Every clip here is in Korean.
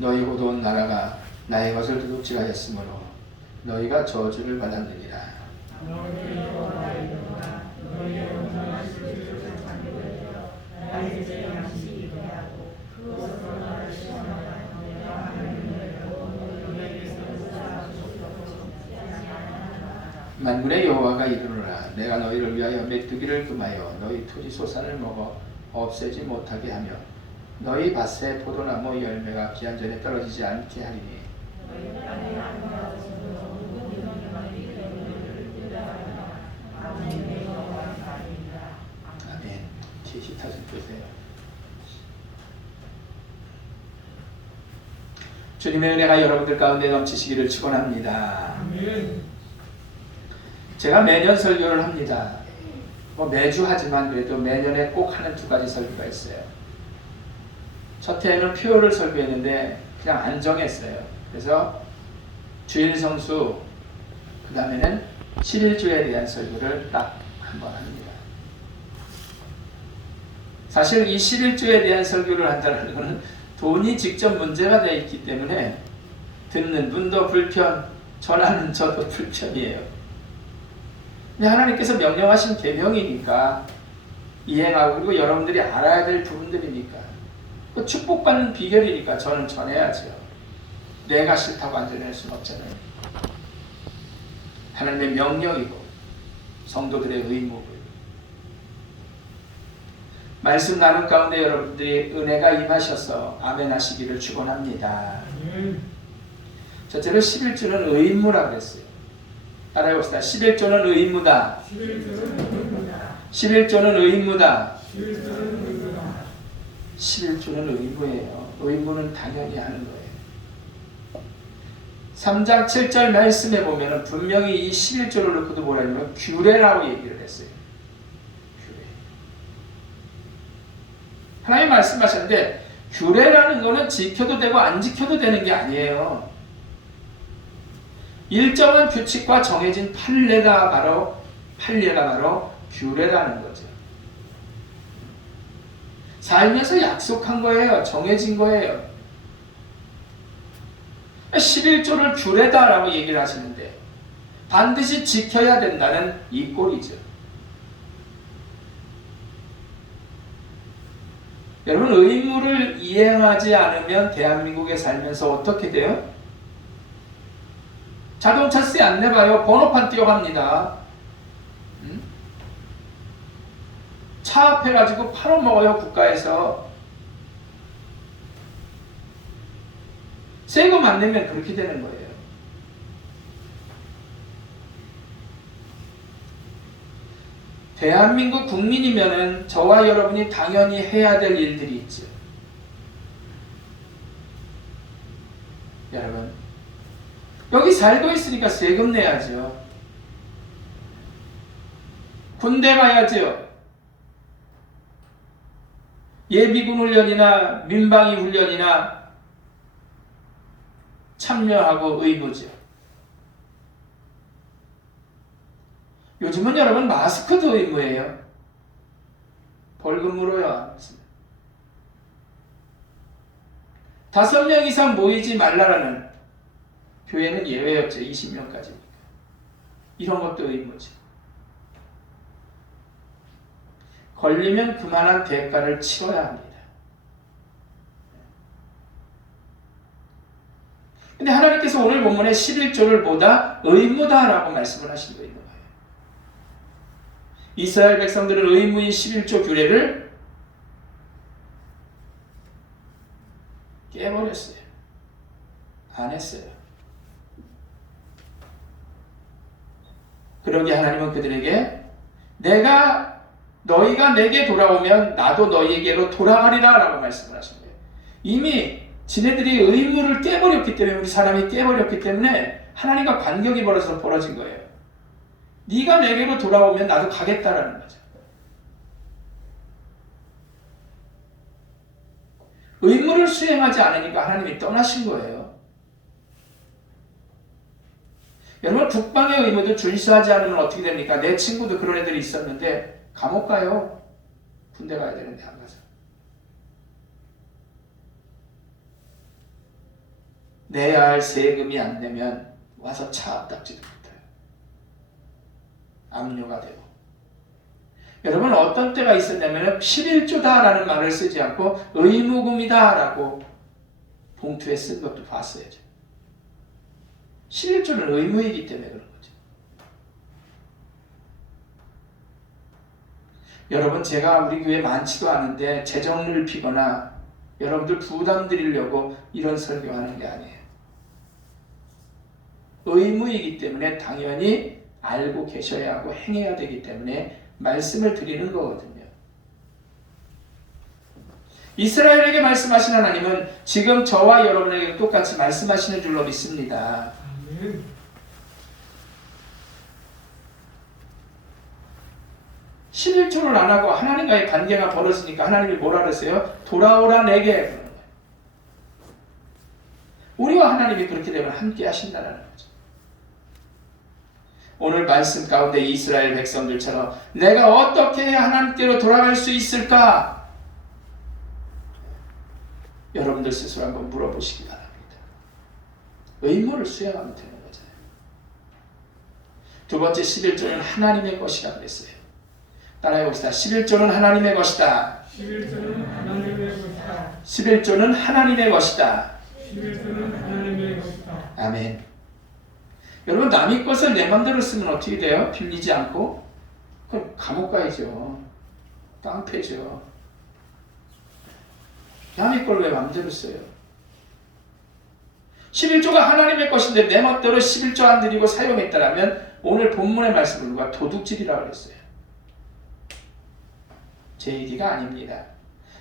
너희 곧 온 나라가 나의 것을 도둑질하였으므로 너희가 저주를 받았느니라. 만군의 여호와가 이르노라. 내가 너희를 위하여 메뚜기를 금하여 너희 토지 소산을 먹어 없애지 못하게 하며 너희 밭에 포도나무 열매가 기한전에 떨어지지 않게 하리니 아멘. 기타좀 보세요. 주님의 은혜가 여러분들 가운데 넘치시기를 축원합니다. 제가 매년 설교를 합니다. 매주 하지만 그래도 매년에 꼭 하는 두 가지 설교가 있어요. 첫 해에는 표요를 설교했는데 그냥 안 정했어요. 그래서 주일 성수, 그 다음에는 11주에 대한 설교를 딱 한 번 합니다. 사실 이 11주에 대한 설교를 한다는 것은 돈이 직접 문제가 되어 있기 때문에 듣는 분도 불편, 전하는 저도 불편이에요. 근데 하나님께서 명령하신 계명이니까 이행하고, 그리고 여러분들이 알아야 될 부분들이니까, 그 축복받는 비결이니까 저는 전해야죠. 내가 싫다고 안 전할 수는 없잖아요. 하나님의 명령이고 성도들의 의무고. 말씀 나눈 가운데 여러분들이 은혜가 임하셔서 아멘 하시기를 축원합니다. 첫째로 11조는 의무라고 했어요. 따라해봅시다. 11조는 의무다. 11조는 의무다. 11조는 의무예요. 의무는 당연히 하는 거예요. 3장 7절 말씀에 보면 분명히 이 11조를 놓고도 뭐라 하냐면 규례라고 얘기를 했어요. 규례. 하나님 말씀하셨는데 규례라는 거는 지켜도 되고 안 지켜도 되는 게 아니에요. 일정한 규칙과 정해진 판례가 바로 규례라는 거죠. 살면서 약속한 거예요. 정해진 거예요. 11조를 규례다라고 얘기를 하시는데 반드시 지켜야 된다는 이 꼴이죠. 여러분, 의무를 이행하지 않으면 대한민국에 살면서 어떻게 돼요? 자동차세 안 내봐요. 번호판 띄어갑니다. 차 앞해가지고 팔아먹어요. 국가에서. 세금 안 내면 그렇게 되는 거예요. 대한민국 국민이면은 저와 여러분이 당연히 해야 될 일들이 있죠. 여러분, 여기 살고 있으니까 세금 내야죠. 군대 가야죠. 예비군 훈련이나 민방위 훈련이나 참여하고 의무죠. 요즘은 여러분 마스크도 의무예요. 벌금 물어요. 5명 이상 모이지 말라라는, 교회는 예외였죠. 20명까지니까. 이런 것도 의무죠. 걸리면 그만한 대가를 치러야 합니다. 근데 하나님께서 오늘 본문에 11조를 보다 의무다라고 말씀을 하시고 있는 거예요. 이스라엘 백성들은 의무인 11조 규례를 깨버렸어요. 안 했어요. 그러기에 하나님은 그들에게 너희가 내게 돌아오면 나도 너희에게로 돌아가리라 라고 말씀을 하신 거예요. 이미 지네들이 의무를 깨버렸기 때문에, 우리 사람이 깨버렸기 때문에 하나님과 간격이 벌어진 거예요. 네가 내게로 돌아오면 나도 가겠다라는 거죠. 의무를 수행하지 않으니까 하나님이 떠나신 거예요. 여러분, 국방의 의무도 준수하지 않으면 어떻게 됩니까? 내 친구도 그런 애들이 있었는데 감옥 가요. 군대 가야 되는데 안 가서. 내야 할 세금이 안 내면 와서 차 앞닥지도 못해요. 압류가 되고. 여러분 어떤 때가 있었냐면 11조다라는 말을 쓰지 않고 의무금이다라고 봉투에 쓴 것도 봤어야죠. 11조는 의무이기 때문에 그런 거죠. 여러분 제가 우리 교회 많지도 않은데 재정을 피거나 여러분들 부담 드리려고 이런 설교하는 게 아니에요. 의무이기 때문에 당연히 알고 계셔야 하고 행해야 되기 때문에 말씀을 드리는 거거든요. 이스라엘에게 말씀하신 하나님은 지금 저와 여러분에게 똑같이 말씀하시는 줄로 믿습니다. 11조를 안 하고 하나님과의 관계가 벌어지니까 하나님이 뭐라 그랬어요? 돌아오라 내게 그러는 거예요. 우리와 하나님이 그렇게 되면 함께 하신다는 거죠. 오늘 말씀 가운데 이스라엘 백성들처럼 내가 어떻게 해야 하나님께로 돌아갈 수 있을까? 여러분들 스스로 한번 물어보시기 바랍니다. 의무를 수행하면 되는 거잖아요. 두 번째 11조는 하나님의 것이라 그랬어요. 따라해 봅시다. 11조는 하나님의 것이다. 11조는 하나님의 것이다. 11조는 하나님의 것이다. 11조는 하나님의 것이다. 아멘. 여러분 남의 것을 내 맘대로 쓰면 어떻게 돼요? 빌리지 않고? 그럼 감옥 가야죠. 깡패죠. 남의 걸 왜 맘대로 써요? 11조가 하나님의 것인데 내 멋대로 11조 안 드리고 사용했다라면 오늘 본문의 말씀을 누가 도둑질이라고 그랬어요. 제 얘기가 아닙니다.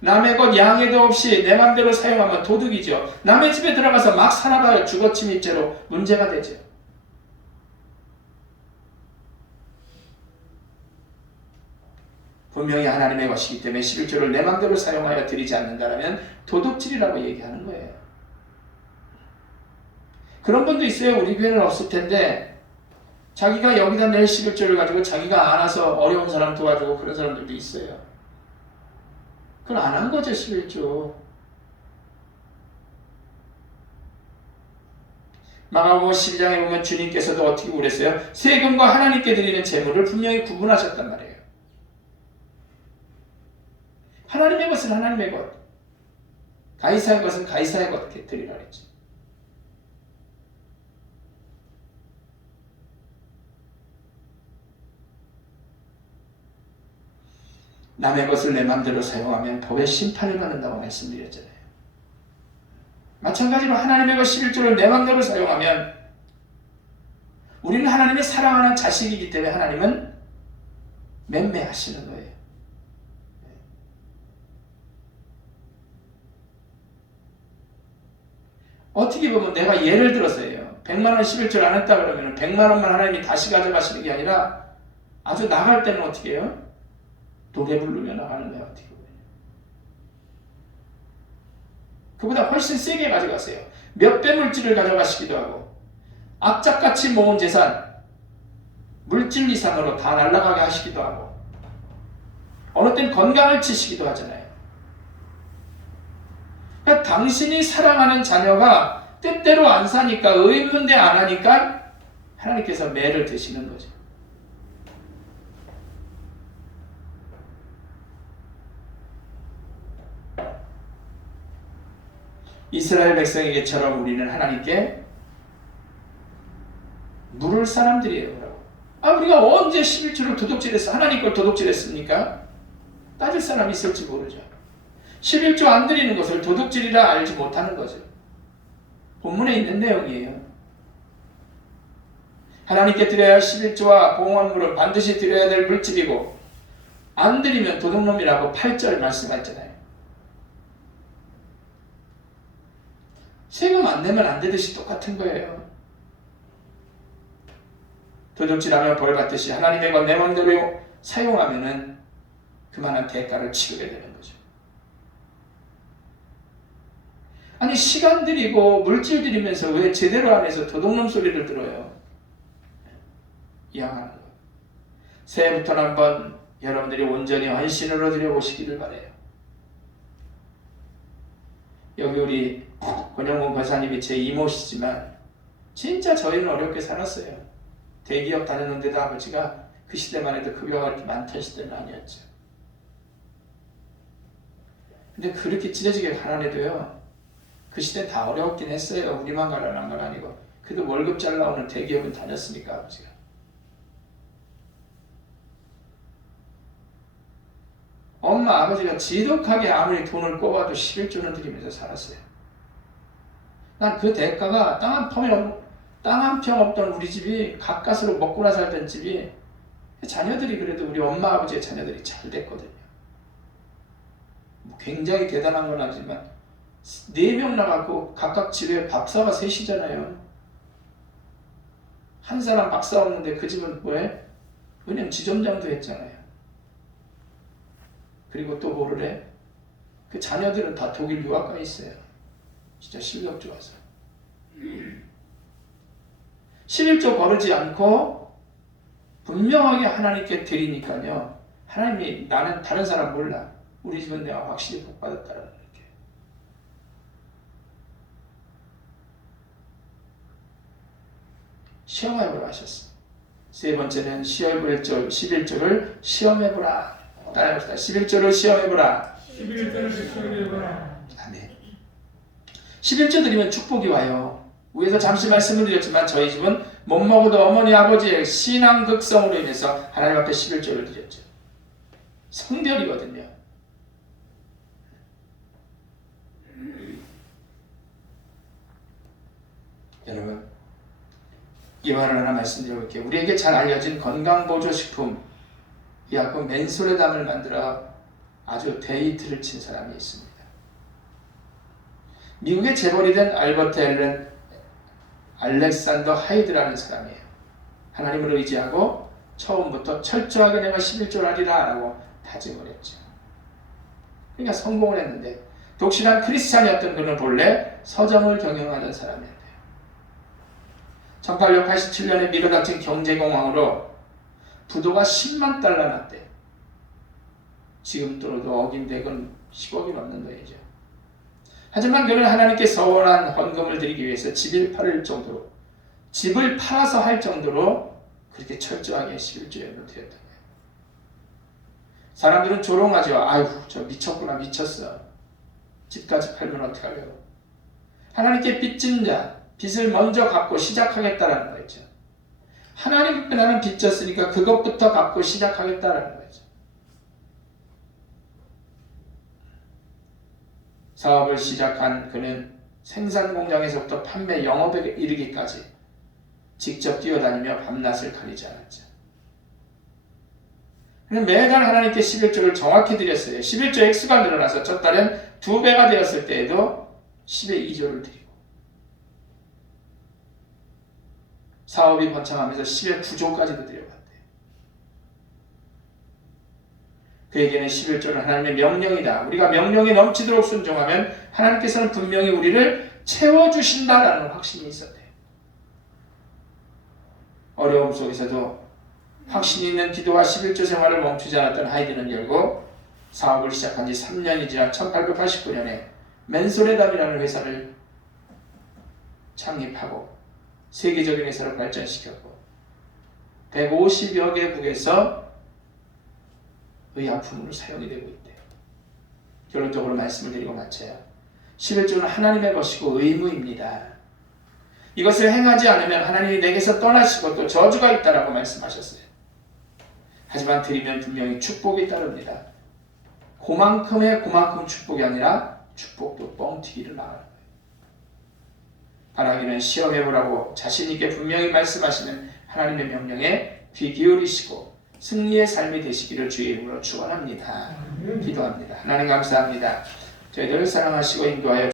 남의 것 양해도 없이 내 맘대로 사용하면 도둑이죠. 남의 집에 들어가서 막 사나봐요. 주거침입죄로 문제가 되죠. 분명히 하나님의 것이기 때문에 11조를 내 맘대로 사용하여 드리지 않는다면 도둑질이라고 얘기하는 거예요. 그런 분도 있어요. 우리 교회는 없을 텐데 자기가 여기다 낼 11조를 가지고 자기가 알아서 어려운 사람 도와주고 그런 사람들도 있어요. 그건 안 한 거죠. 11조. 마가복음 12장에 보면 주님께서도 어떻게 그랬어요? 세금과 하나님께 드리는 제물을 분명히 구분하셨단 말이에요. 하나님의 것은 하나님의 것, 가이사의 것은 가이사의 것 이렇게 드리라 그랬죠. 남의 것을 내 마음대로 사용하면 법의 심판을 받는다고 말씀드렸잖아요. 마찬가지로 하나님의 것 11조를 내 마음대로 사용하면 우리는 하나님의 사랑하는 자식이기 때문에 하나님은 맴매하시는 거예요. 어떻게 보면 내가 예를 들어서요. 100만 원 11조를 안 했다 그러면 100만 원만 하나님이 다시 가져가시는 게 아니라 아주 나갈 때는 어떻게 해요? 노래 부르며 나가는 거야. 어떻게 보면. 그보다 훨씬 세게 가져가세요. 몇 배 물질을 가져가시기도 하고 악착같이 모은 재산 물질 이상으로 다 날아가게 하시기도 하고 어느 땐 건강을 치시기도 하잖아요. 그러니까 당신이 사랑하는 자녀가 뜻대로 안 사니까 의문대 안 하니까 하나님께서 매를 드시는 거죠. 이스라엘 백성에게처럼 우리는 하나님께 물을 사람들이에요. 우리가 언제 11조를 도둑질했어? 하나님 걸 도둑질했습니까? 따질 사람이 있을지 모르죠. 11조 안 드리는 것을 도둑질이라 알지 못하는 거죠. 본문에 있는 내용이에요. 하나님께 드려야 할 11조와 봉헌물은 반드시 드려야 될 물질이고 안 드리면 도둑놈이라고 8절 말씀하셨잖아요. 세금 안 내면 안 되듯이 똑같은 거예요. 도둑질하며 벌 받듯이 하나님의 것 내 마음대로 사용하면은 그만한 대가를 치르게 되는 거죠. 아니 시간 들이고 물질 들이면서 왜 제대로 안 해서 도둑놈 소리를 들어요? 이양하는 거예요. 새해부터는 한번 여러분들이 온전히 헌신으로 드려보시기를 바라요. 여기 우리 권영문 권사님이 제 이모시지만 진짜 저희는 어렵게 살았어요. 대기업 다녔는데도 아버지가 그 시대만 해도 급여가 그렇게 많던 시대는 아니었죠. 근데 그렇게 찢어지게 가난해도요, 그 시대 다 어려웠긴 했어요. 우리만 가난한 건 아니고. 그래도 월급 잘 나오는 대기업은 다녔으니까 아버지가. 엄마 아버지가 지독하게 아무리 돈을 꿔봐도 11조는 드리면서 살았어요. 난 그 대가가 땅 한 평 없던 우리 집이 가까스로 먹고나 살던 집이 자녀들이 그래도 우리 엄마 아버지의 자녀들이 잘 됐거든요. 굉장히 대단한 건 아니지만 4명 나가고 각각 집에 박사가 셋이잖아요. 한 사람 박사 없는데 그 집은 뭐해? 왜냐면 지점장도 했잖아요. 그리고 또 뭐를 해? 그 자녀들은 다 독일 유학 가 있어요. 진짜 실력 좋아서. 11조 거르지 않고 분명하게 하나님께 드리니까요. 하나님이 나는 다른 사람 몰라. 우리 집은 내가 확실히 복 받았다라는 게. 시험해보라 하셨어. 세 번째는 11조를 시험해보라. 따라해봅시다. 11조를 시험해보라. 11조를 시험해보라. 아멘. 11조 드리면 축복이 와요. 위에서 잠시 말씀을 드렸지만 저희 집은 못 먹어도 어머니 아버지의 신앙 극성으로 인해서 하나님 앞에 11조를 드렸죠. 성별이거든요. 여러분, 이화를 하나 말씀드려볼게요. 우리에게 잘 알려진 건강보조식품 의약품 맨소레담을 만들어 아주 데이트를 친 사람이 있습니다. 미국의 재벌이 된 알버트 알렉산더 하이드라는 사람이에요. 하나님을 의지하고 처음부터 철저하게 내가 11조를 하리라 라고 다짐을 했죠. 그러니까 성공을 했는데 독실한 크리스찬이었던 그는 본래 서점을 경영하던 사람이었대요. 1887년에 밀어닥친 경제공황으로 부도가 10만 달러 났대요. 지금 돈으로 어김대건 10억이 넘는 돈이죠. 하지만 그는 하나님께 서원한 헌금을 드리기 위해서 집을 팔아서 할 정도로 그렇게 철저하게 11조를 드렸던 거예요. 사람들은 조롱하죠. 아유, 저 미쳤구나, 미쳤어. 집까지 팔면 어떡하려고. 하나님께 빚진 자, 빚을 먼저 갚고 시작하겠다라는 거죠. 하나님께 나는 빚졌으니까 그것부터 갚고 시작하겠다라는 거죠. 사업을 시작한 그는 생산 공장에서부터 판매 영업에 이르기까지 직접 뛰어다니며 밤낮을 가리지 않았죠. 그는 매달 하나님께 11조를 정확히 드렸어요. 11조 액수가 늘어나서 첫 달엔 2배가 되었을 때에도 10의 2조를 드리고 사업이 번창하면서 10의 9조까지도 드려봤대요. 그에게는 11조는 하나님의 명령이다. 우리가 명령에 넘치도록 순종하면 하나님께서는 분명히 우리를 채워주신다라는 확신이 있었대요. 어려움 속에서도 확신이 있는 기도와 11조 생활을 멈추지 않았던 하이드는 결국 사업을 시작한 지 3년이 지난 1889년에 맨소레담이라는 회사를 창립하고 세계적인 회사를 발전시켰고 150여 개국에서 의약품으로 사용이 되고 있대요. 결론적으로 말씀을 드리고 마쳐요. 11조는 하나님의 것이고 의무입니다. 이것을 행하지 않으면 하나님이 내게서 떠나시고 또 저주가 있다라고 말씀하셨어요. 하지만 드리면 분명히 축복이 따릅니다. 그만큼 축복이 아니라 축복도 뻥튀기를 나가는 거예요. 바라기는 시험해보라고 자신있게 분명히 말씀하시는 하나님의 명령에 귀 기울이시고 승리의 삶이 되시기를 주의 이름으로 축원합니다. 기도합니다. 하나님 감사합니다. 저희들 사랑하시고 인도하여